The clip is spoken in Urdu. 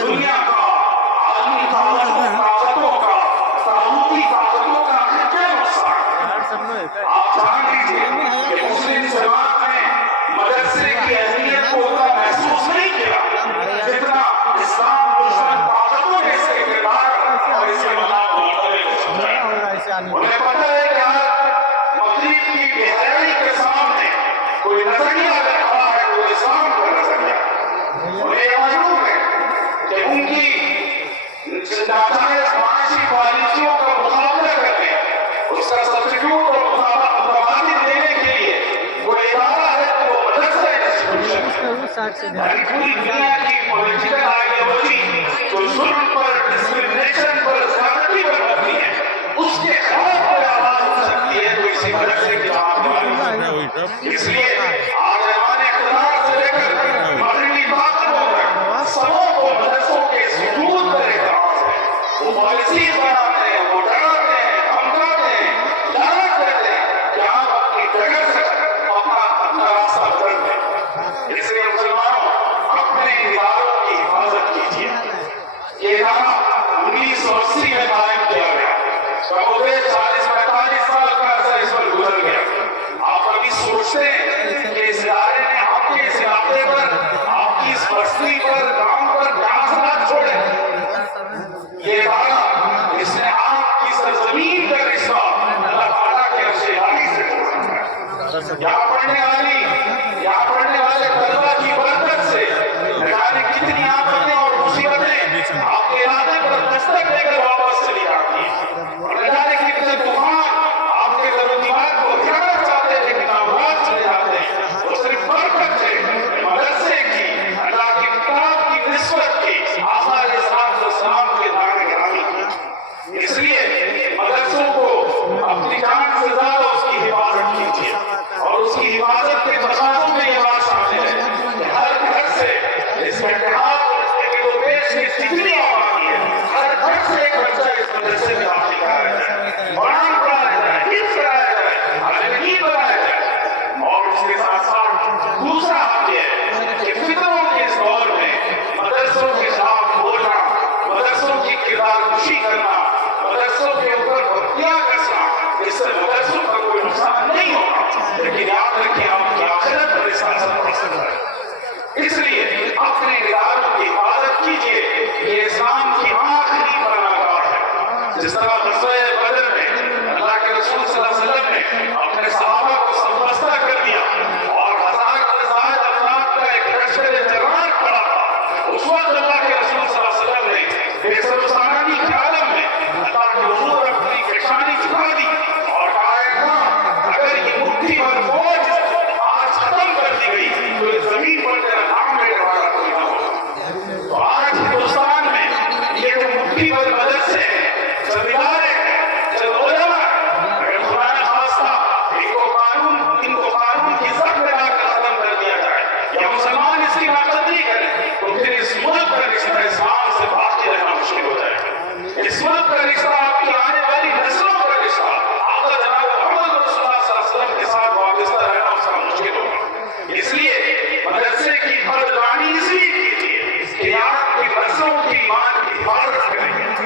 دنیا کا عالمی طاقتوں کا طاغوتی طاقتوں کا آخر کیا نقصان ہے؟ آپ جان لیجیے کہ مسلم جماعت نے مدرسے کی اہمیت کو اتنا محسوس نہیں کیا جتنا اسلام دشمن طاقتوں نے اس کے کردار اور اس کے منافع کو سمجھا۔ انہیں پتہ ہے کہ آج مغرب کی بے حیائی کے سامنے کوئی نظریہ اگر کھڑا ہے تو اسلام کا نظریہ۔ انہیں یہ معلوم ہے کہ ان کی ناجائز معاشی پالیسیوں کا مقابلہ کرنے، اس کا سبسٹیوٹ اور متبادل دینے کے لیے وہ ادارہ ہے تو وہ مدرسہ انسٹیٹیوشن ہے۔ پوری دنیا کی پولیٹیکل آئیڈیالوجی جو ظلم پر، ڈسکریمنیشن پر، زیادتی پر مبنی ہے، اس کے خلاف کوئی آواز ہو سکتی ہے تو اسی مدرسے کی جماعت۔ اس لیے آج ایوان اقتدار سے لے کر مغربی طاقتوں تک سبوں کو مدرسوں کے سجود پر اعتراض ہے۔ وہ پالیسیز بناتے ہیں، وہ ڈراتے ہیں، دھمکاتے ہیں، لعنت کرتے ہیں کہ آپ اپنی جگہ سے اپنا راستہ بدل دیں۔ اس لیے مسلمانوں اپنے اداروں کی حفاظت کیجیے۔ یہ ادارہ 1980 میں قائم کیا گیا، کمودیش 40-45 سال کا عرصہ اس پر گزر گیا۔ آپ کبھی سوچتے ہیں کہ اس ادارے نے آپ کے اس علاقے پر، آپ کی اس بستی پر، گاؤں پر کیا اثرات چھوڑے؟ یہ ادارہ اس نے آپ کی سرزمین کا رشتہ اللہ تعالیٰ کے عرش الہی سے جوڑا ہے۔ یہاں پڑھنے والے طلبہ کی برکت سے نہ جانے کتنی آفتیں اور مصیبتیں آپ کے علاقے پر دستک دے کر واپس چلی جاتی ہیں، اور نہ جانے کتنے طوفان آپ کے در و دیوار کو ہٹانا چاہتے ہیں لیکن آواز چلے جاتے ہیں۔ وہ صرف برکت ہے مدرسے کی، اللہ کی کتاب کی نسبت کی، آقا علیہ السلام کے دار گرامی کی۔ اس لیے مدرسوں کو اپنی جان سے زیادہ اس کی حفاظت کیجیے، اور اس کی حفاظت کے تقاضوں میں یہ بات شامل ہے کہ ہر گھر سے اس کا اتحاد اور اس کے گرد و پیش کی جتنی آبادی ہے، ہر گھر سے ایک بچہ اس مدرسے میں داخل کرایا جائے، قرآن پڑھایا جائے، حفظ کرایا جائے، عالم دین بنایا جائے۔ اور اس کے ساتھ ساتھ دوسرا حق یہ ہے کہ فتنوں کے اس دور میں مدرسوں کے خلاف بولنا، مدرسوں کی کردار کشی کرنا، مدرسوں کے اوپر بتیاں کسنا، اس سے مدرسوں کا کوئی نقصان نہیں ہوگا، لیکن یاد رکھیں آپ کی آخرت پر اس کا اثر پڑ سکتا ہے۔ اس لیے اپنے اداروں کی حفاظت کیجیے، یہ اسلام کی آخری پناہگاہ ہے۔ جس طرح غزوہ بدر میں اللہ کے رسول صلی اللہ علیہ وسلم نے اپنے صحابہ کو سربستہ کر دیا اور 1000 سے زائد افراد کا ایک لشکر جرار کھڑا تھا، اس وقت اللہ کے رسول صلی اللہ علیہ وسلم نے بے سر و سامانی کے عالم میں اللہ کے حضور اپنی پیشانی جھکا دی اور کہا اگر یہ مٹھی بھر فوج آج ختم کر دی گئی تو اس زمین پر تیرا نام لینے والا کوئی نہ ہوگا۔ تو آج ہندوستان میں یہ جو مٹھی بھر مدرسے ہیں، چند ادارے ہیں، چند علماء ہیں، اگر خدا نہ خواستہ ان کو قانون کی زد میں لا کر ختم کر دیا جائے یا مسلمان اس کی ناقدری کریں تو پھر اس ملک کا رشتہ اسلام سے باقی رہنا مشکل ہو جائے گا۔ اس ملک کا رشتہ، آپ کی آنے والی نسلوں کا رشتہ آقا جناب محمد رسول اللہ صلی اللہ علیہ وسلم کے ساتھ وابستہ رہنا اس کا مشکل ہوگا۔ اس لیے مدرسے کی پردگانی اسی لیے کیجیے کہ آپ کی نسلوں کی ایمان کی حفاظت کریں گے۔